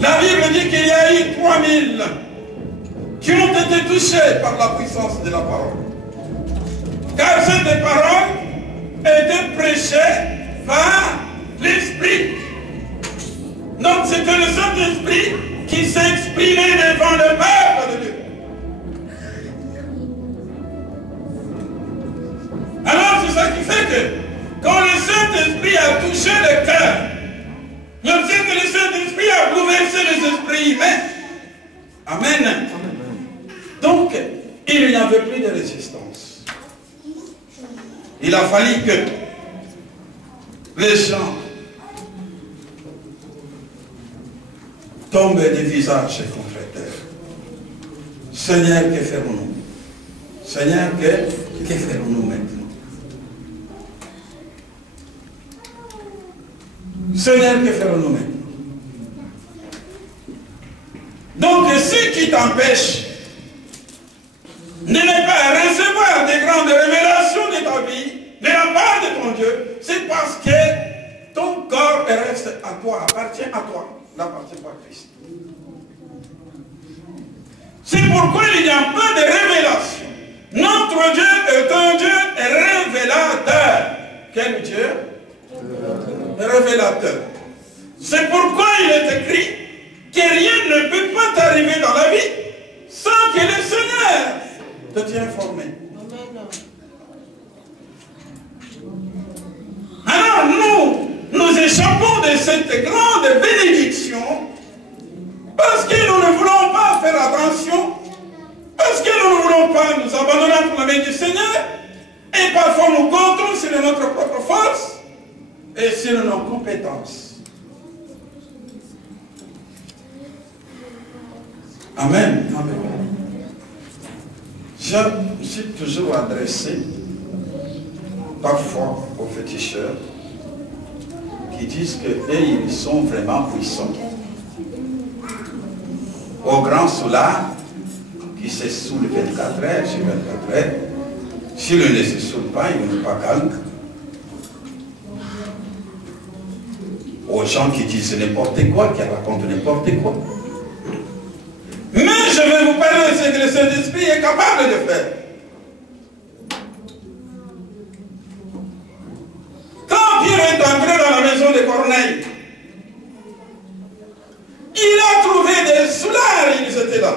La Bible dit qu'il y a eu 3000 qui ont été touchés par la puissance de la parole. Car cette parole était prêchée par l'Esprit. Donc c'était le Saint-Esprit qui s'exprimait devant le peuple de Dieu. Alors c'est ça qui fait que quand le Saint-Esprit a touché le cœur, même si le Saint-Esprit a bouleversé les esprits humains. Amen. Donc, il n'y avait plus de résistance. Il a fallu que les gens tombent des visages contre terre. Seigneur, que ferons-nous? Seigneur, que ferons-nous maintenant? Seigneur, que ferons-nous maintenant? Donc, ce qui t'empêche de ne pas recevoir des grandes révélations de ta vie, de la part de ton Dieu, c'est parce que ton corps reste à toi, appartient à toi, n'appartient pas à Christ. C'est pourquoi il n'y a pas de révélation. Notre Dieu est un Dieu révélateur. Quel Dieu? Révélateur. C'est pourquoi il est écrit que rien ne peut pas t'arriver dans la vie sans que le Seigneur te t'y informé. Alors nous échappons de cette grande bénédiction parce que nous ne voulons pas faire attention, parce que nous ne voulons pas nous abandonner entre la main du Seigneur, et parfois nous comptons sur notre propre force et sur nos compétences. Amen. Amen. Je me suis toujours adressé parfois aux féticheurs qui disent qu'ils sont vraiment puissants. Aux grands soulards qui se saoulent 24 heures sur 24 heures. S'ils ne se saoulent pas, ils n'ont pas calme. Aux gens qui disent n'importe quoi, qui racontent n'importe quoi. Mais je vais vous parler de ce que le Saint-Esprit est capable de faire. Quand Pierre est entré dans la maison de Corneille, il a trouvé des soulards, ils étaient là.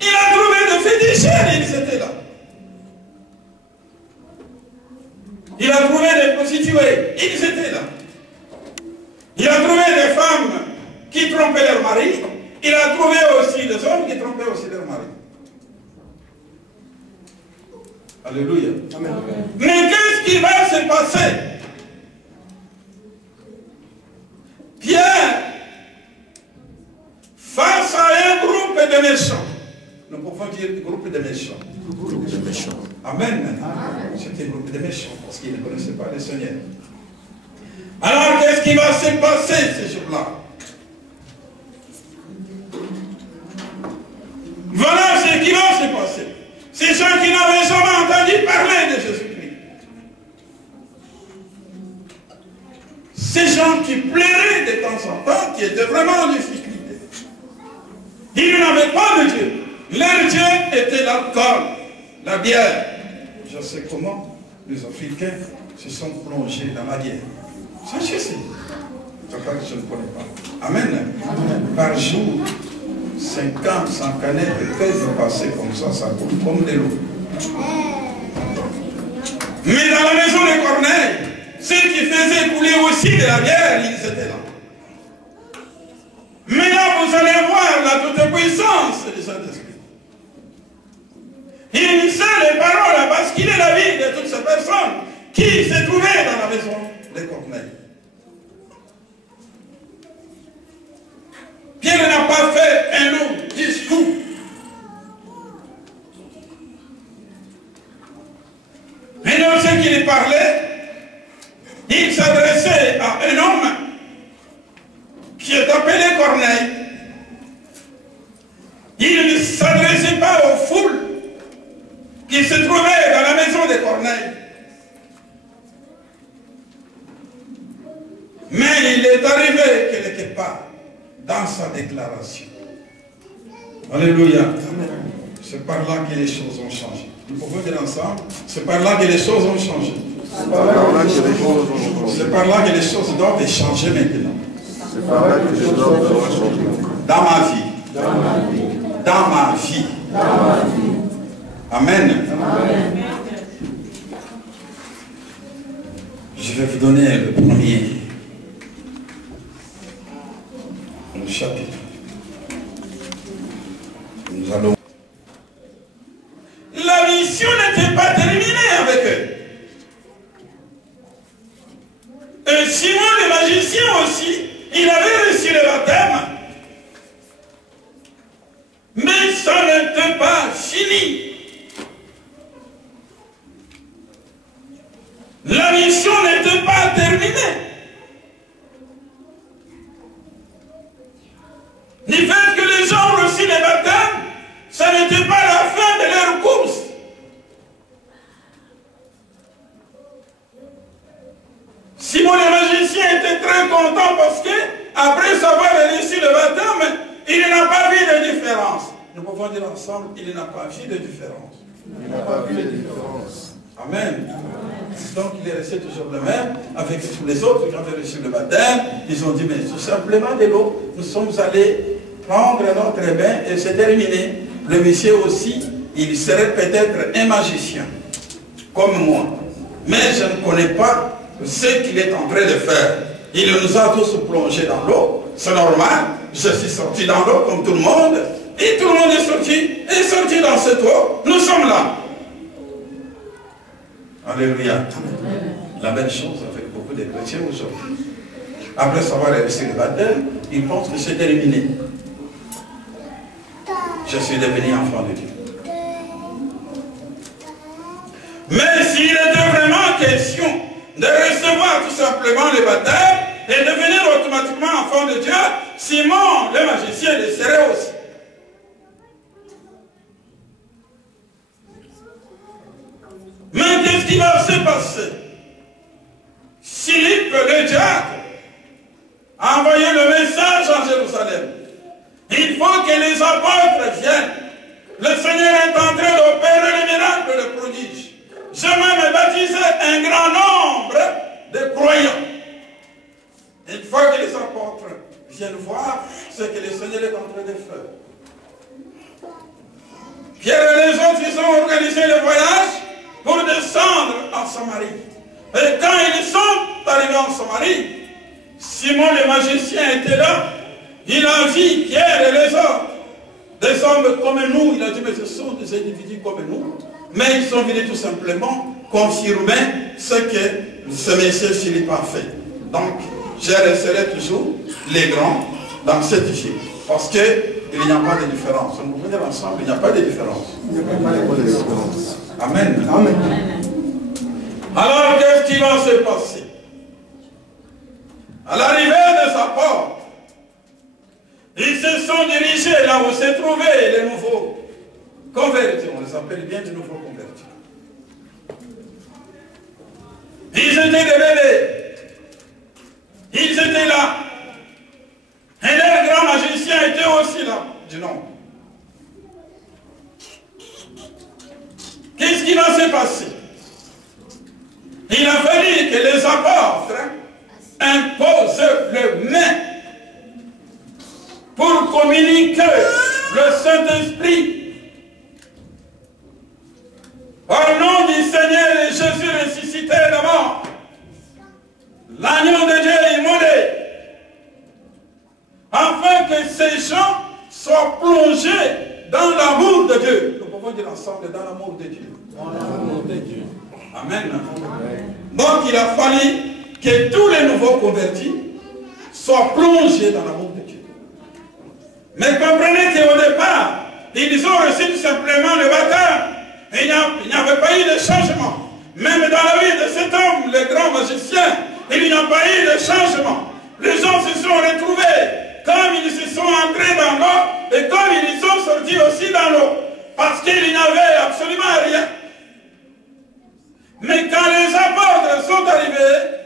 Il a trouvé des féticheurs, ils étaient là. Il a trouvé des prostituées, ils étaient là. Il a trouvé des femmes qui trompaient leur mari. Il a trouvé aussi des hommes qui trompaient aussi leur mari. Alléluia. Amen. Mais qu'est-ce qui va se passer? Pierre, face à un groupe de méchants, nous pouvons dire groupe de méchants. Groupe de méchants. Amen. C'était un groupe de méchants parce qu'ils ne connaissaient pas le Seigneur. Alors qu'est-ce qui va se passer ces jours-là? Voilà ce qui va se passer. Ces gens qui n'avaient jamais entendu parler de Jésus-Christ. Ces gens qui pleuraient de temps en temps, qui étaient vraiment en difficulté. Ils n'avaient pas de Dieu. Leur Dieu était l'alcool, la bière. Je sais comment les Africains se sont plongés dans la bière. Sachez ça. C'est pas que je ne connais pas. Amen. Amen. Par jour, 50, 100 canettes de fèves passer comme ça coule comme de l'eau. Mais dans la maison de Corneille, ceux qui faisaient couler aussi de la bière, ils étaient là. Mais là, vous allez voir la toute-puissance du Saint-Esprit. Il sait les paroles à basculer la vie de toutes ces personnes qui se trouvaient dans la maison de Corneille. Pierre n'a pas fait un long discours. Mais dans ce qu'il parlait, il s'adressait à un homme qui est appelé Corneille. Il ne s'adressait pas aux foules qui se trouvaient dans la maison de Corneille. Mais il est arrivé quelque part dans sa déclaration. Alléluia. C'est par là que les choses ont changé. Nous pouvons dire ensemble, c'est par là que les choses ont changé. C'est par là que les choses doivent changer maintenant. C'est par là que les choses doivent changer. Dans ma vie. Dans ma vie. Amen. Je vais vous donner le premier chapitre. Nous allons. La mission n'était pas terminée avec eux. Et Simon le magicien aussi, il avait reçu le baptême. Mais ça n'était pas fini. La mission n'était pas terminée. Du fait que les gens ont reçu le baptême, ça n'était pas la fin de leur course. Simon le magicien était très content parce que, après avoir reçu le baptême, il n'a pas vu de différence. Nous pouvons dire ensemble, il n'a pas vu de différence. Il n'a pas vu de différence. Amen. Donc il est resté toujours le même avec tous les autres qui avaient reçu le baptême. Ils ont dit, mais tout simplement de l'eau, nous sommes allés prendre notre bain et c'est terminé. Le monsieur aussi, il serait peut-être un magicien, comme moi. Mais je ne connais pas ce qu'il est en train de faire. Il nous a tous plongés dans l'eau. C'est normal. Je suis sorti dans l'eau comme tout le monde. Et tout le monde est sorti dans cette eau. Nous sommes là. Alléluia. La belle chose avec beaucoup de chrétiens aujourd'hui. Après savoir réussir le baptême, ils pensent que c'est terminé. Je suis devenu enfant de Dieu. Mais s'il était vraiment question de recevoir tout simplement le baptême et devenir automatiquement enfant de Dieu, Simon, le magicien, le serait aussi. Mais qu'est-ce qui va se passer? Philippe le diacre a envoyé le message en Jérusalem. Il faut que les apôtres viennent. Le Seigneur est en train d'opérer les miracles, les prodiges. Je vais me baptiser un grand nombre de croyants. Il faut que les apôtres viennent voir ce que le Seigneur est en train de faire. Pierre et les autres, ils ont organisé le voyage pour descendre en Samarie. Et quand ils sont arrivés en Samarie, Simon le magicien était là. Il a vu Pierre et les autres, des hommes comme nous. Il a dit, mais ce sont des individus comme nous. Mais ils sont venus tout simplement confirmer ce que ce monsieur Philippe a fait. Donc, je resterai toujours les grands dans cette vie. Parce qu'il n'y a pas de différence. On peut dire ensemble, il n'y a pas de différence. Il n'y a pas de différence. Amen. Amen. Alors, qu'est-ce qui va se passer? À l'arrivée de sa porte, ils se sont dirigés là où se trouvaient les nouveaux convertis. On les appelle bien de nouveaux convertis. Ils étaient des bébés. Ils étaient là. Et leur grand magicien était aussi là. Du nom. Qu'est-ce qui va se passer? Il a fallu que les apôtres imposent les mains pour communiquer le Saint-Esprit. Au nom du Seigneur Jésus ressuscité de mort, l'agneau de Dieu est immolé, afin que ces gens soient plongés dans l'amour de Dieu. Nous pouvons dire ensemble dans l'amour de Dieu. Dans l'amour de Dieu. Amen. Donc il a fallu que tous les nouveaux convertis soient plongés dans l'amour de Dieu. Mais comprenez qu'au départ, ils ont reçu tout simplement le baptême. Et il n'y avait pas eu de changement. Même dans la vie de cet homme, le grand magicien, il n'y a pas eu de changement. Les gens se sont retrouvés comme ils se sont entrés dans l'eau et comme ils sont sortis aussi dans l'eau. Parce qu'il n'y avait absolument rien. Mais quand les apôtres sont arrivés,